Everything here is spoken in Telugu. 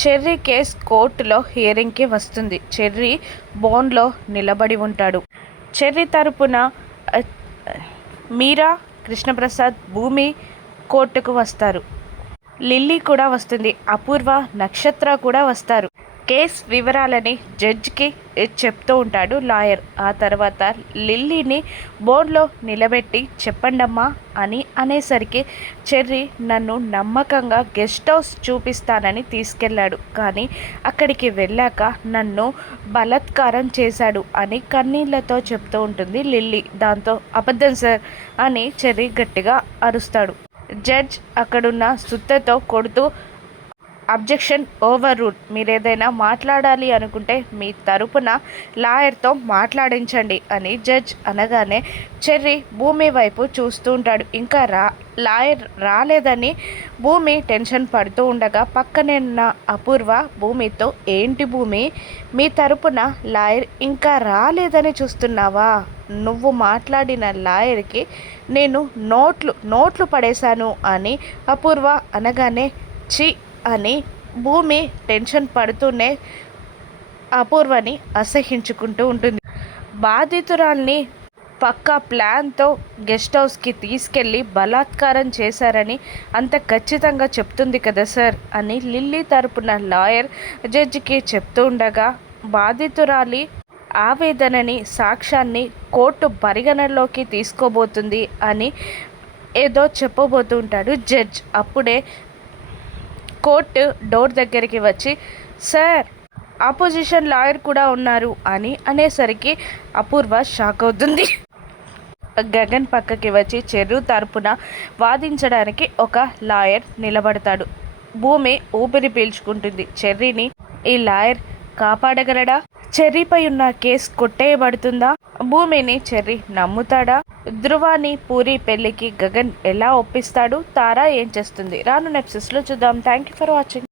చెర్రీ కేస్ కోర్టులో హియరింగ్కి వస్తుంది. చెర్రీ బోన్లో నిలబడి ఉంటాడు. చెర్రీ తరపున మీరా, కృష్ణప్రసాద్, భూమి కోర్టుకు వస్తారు. లిల్లీ కూడా వస్తుంది. అపూర్వ, నక్షత్ర కూడా వస్తారు. కేస్ వివరాలని జడ్జికి చెప్తూ ఉంటాడు లాయర్. ఆ తర్వాత లిల్లీని బోర్డులో నిలబెట్టి చెప్పండమ్మా అని అనేసరికి చెర్రీ నన్ను నమ్మకంగా గెస్ట్ హౌస్ చూపిస్తానని తీసుకెళ్ళాడు, కానీ అక్కడికి వెళ్ళాక నన్ను బలాత్కారం చేశాడు అని కన్నీళ్లతో చెప్తూ ఉంటుంది లిల్లీ. దాంతో అబద్ధం సార్ అని చెర్రీ గట్టిగా అరుస్తాడు. జడ్జ్ అక్కడున్న సుత్తతో కొడుతూ అబ్జెక్షన్ ఓవర్ రూల్. మీరేదైనా మాట్లాడాలి అనుకుంటే మీ తరపున లాయర్తో మాట్లాడించండి అని జడ్జ్ అనగానే చెర్రీ భూమి వైపు చూస్తూ ఉంటాడు. ఇంకా లాయర్ రాలేదని భూమి టెన్షన్ పడుతూ ఉండగా పక్కనే ఉన్న అపూర్వ భూమితో, ఏంటి భూమి, మీ తరపున లాయర్ ఇంకా రాలేదని చూస్తున్నావా? నువ్వు మాట్లాడిన లాయర్కి నేను నోట్లు పడేశాను అని అపూర్వ అనగానే చి అని భూమి టెన్షన్ పడుతూనే అపూర్వని అసహించుకుంటూ ఉంటుంది. బాధితురాల్ని పక్కా ప్లాన్తో గెస్ట్ హౌస్కి తీసుకెళ్ళి బలాత్కారం చేశారని అంత ఖచ్చితంగా చెప్తుంది కదా సార్ అని లిల్లీ తరపున లాయర్ జడ్జికి చెప్తూ ఉండగా బాధితురాలి ఆవేదనని, సాక్ష్యాన్ని కోర్టు పరిగణనలోకి తీసుకోబోతుంది అని ఏదో చెప్పబోతూ ఉంటాడు జడ్జ్. అప్పుడే కోర్టు డోర్ దగ్గరికి వచ్చి సార్, ఆపోజిషన్ లాయర్ కూడా ఉన్నారు అని అనేసరికి అపూర్వ షాక్ అవుతుంది. గగన్ పక్కకి వచ్చి చెర్రీ తరపున వాదించడానికి ఒక లాయర్ నిలబడతాడు. భూమి ఊపిరి పీల్చుకుంటుంది. చెర్రీని ఈ లాయర్ కాపాడగలడా? చెర్రీపై ఉన్న కేసు కొట్టేయబడుతుందా? భూమిని చెర్రీ నమ్ముతాడా? ధ్రువాని పూరి పెళ్లికి గగన్ ఎలా ఒప్పిస్తాడు? తారా ఏం చేస్తుంది? రానున్న ఎపిసోడ్స్లో చూద్దాం. Thank you for watching.